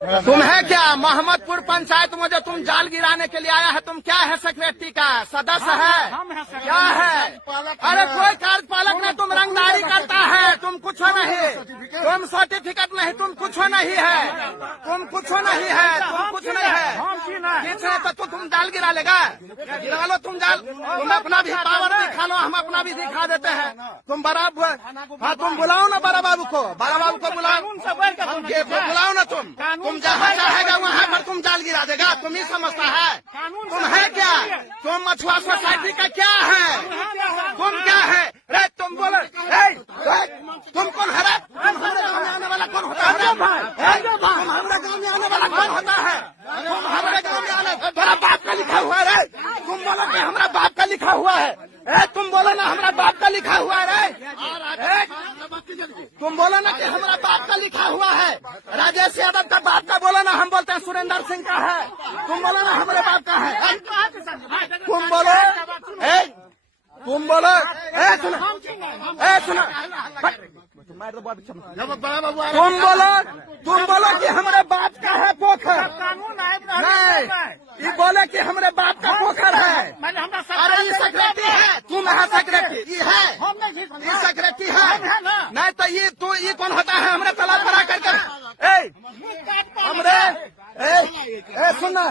तुम है क्या मोहम्मदपुर पंचायत में जो तुम जाल गिराने के लिए आया है, तुम क्या है? सेक्रेटरी का सदस्य है? क्या है? अरे कोई कार्यपालक नहीं, तुम रंगदारी करता है, तुम कुछ नहीं, तुम सर्टिफिकेट नहीं, तुम कुछ नहीं है, तुम कुछ नहीं है, तुम कुछ नहीं है। किस है तो तुम जाल गिरा लेगा? गिरा लो तुम जाल, तुम अपना भी पावर दिखा लो, हम अपना भी दिखा देते हैं। तुम बराबर, हाँ तुम बुलाओ ना बड़ा बाबू को, बड़ा बाबू को बुलाओ, बुलाओ ना तुम जहाँ चाहेगा वहाँ पर तुम जाल गिरा देगा। तुम ही समझता है? तुम है क्या? तुम मछुआ सोसाइटी का क्या है? तुम क्या है? रे तुम बोलो, तुम कौन है? तुम हमारे गाँव में आने वाला कौन होता है? तुम हमारे गाँव में आने वाला कौन होता है? तुम हमारे गाँव में आने, तुम्हारा बाप का लिखा हुआ है? तुम बोलो कि हमारा बाप का लिखा हुआ है? तुम बोलो ना हमारा बाप का लिखा हुआ है? तुम बोलो ना कि हमारा बाप का लिखा हुआ है। राजेश यादव का बाप का बोलो ना, हम बोलते हैं सुरेंद्र सिंह का है। तुम बोलो ना हमारे बाप का है। तुम बोलो, तुम बोलो, सुनो, तुम बोलो कि हमारे बाप का है पोखर। नहीं, ये बोले कि हमारे बाप का पोखर है। अरे ये सेक्रेटरी है, तुम है सेक्रेटरी, ये है, ये सेक्रेटरी है। नहीं तो ये कौन होता है? हमने तलाक करा करके हमरे सुनना